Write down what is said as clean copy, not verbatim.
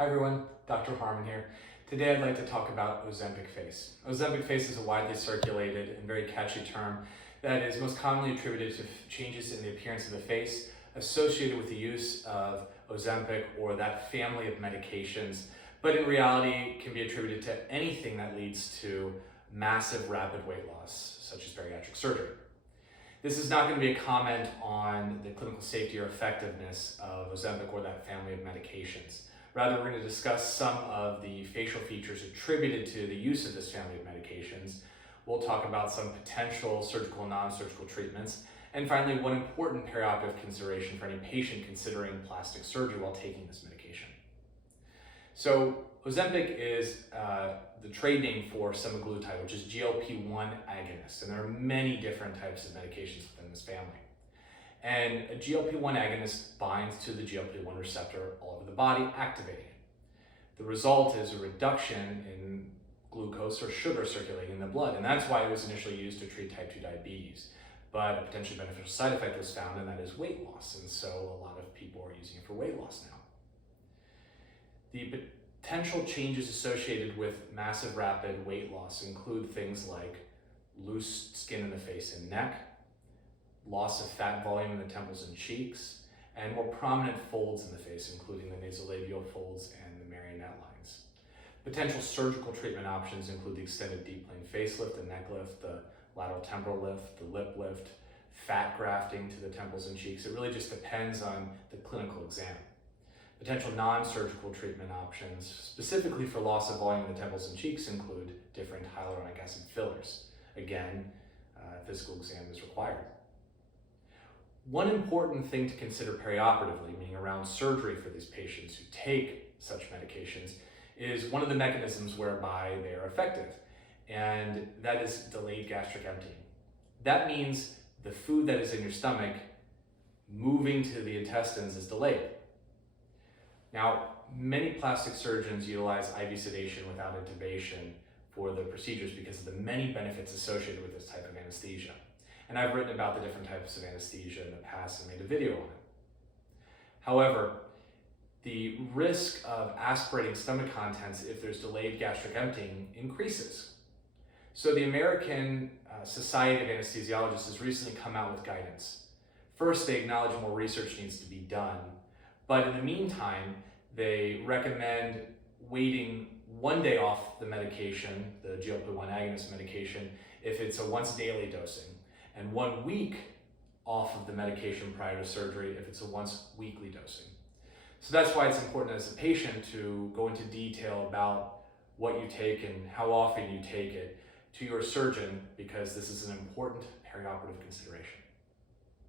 Hi everyone, Dr. Harmon here. Today I'd like to talk about Ozempic face. Ozempic face is a widely circulated and very catchy term that is most commonly attributed to changes in the appearance of the face associated with the use of Ozempic or that family of medications, but in reality can be attributed to anything that leads to massive rapid weight loss, such as bariatric surgery. This is not going to be a comment on the clinical safety or effectiveness of Ozempic or that family of medications. Rather, we're going to discuss some of the facial features attributed to the use of this family of medications. We'll talk about some potential surgical and non-surgical treatments. And finally, one important perioperative consideration for any patient considering plastic surgery while taking this medication. So Ozempic is the trade name for semaglutide, which is GLP-1 agonist. And there are many different types of medications within this family. And a GLP-1 agonist binds to the GLP-1 receptor all over the body, activating it. The result is a reduction in glucose or sugar circulating in the blood. And that's why it was initially used to treat type 2 diabetes. But a potentially beneficial side effect was found, and that is weight loss. And so a lot of people are using it for weight loss now. The potential changes associated with massive rapid weight loss include things like loose skin in the face and neck, loss of fat volume in the temples and cheeks, and more prominent folds in the face, including the nasolabial folds and the marionette lines. Potential surgical treatment options include the extended deep plane facelift, the neck lift, the lateral temporal lift, the lip lift, fat grafting to the temples and cheeks. It really just depends on the clinical exam. Potential non-surgical treatment options, specifically for loss of volume in the temples and cheeks, include different hyaluronic acid fillers. Again, physical exam is required. One important thing to consider perioperatively, meaning around surgery for these patients who take such medications, is one of the mechanisms whereby they are effective, and that is delayed gastric emptying. That means the food that is in your stomach moving to the intestines is delayed. Now, many plastic surgeons utilize IV sedation without intubation for the procedures because of the many benefits associated with this type of anesthesia. And I've written about the different types of anesthesia in the past and made a video on it. However, the risk of aspirating stomach contents if there's delayed gastric emptying increases. So the American Society of Anesthesiologists has recently come out with guidance. First, they acknowledge more research needs to be done, but in the meantime, they recommend waiting one day off the medication, the GLP-1 agonist medication, if it's a once daily dosing, and 1 week off of the medication prior to surgery if it's a once weekly dosing. So that's why it's important as a patient to go into detail about what you take and how often you take it to your surgeon, because this is an important perioperative consideration.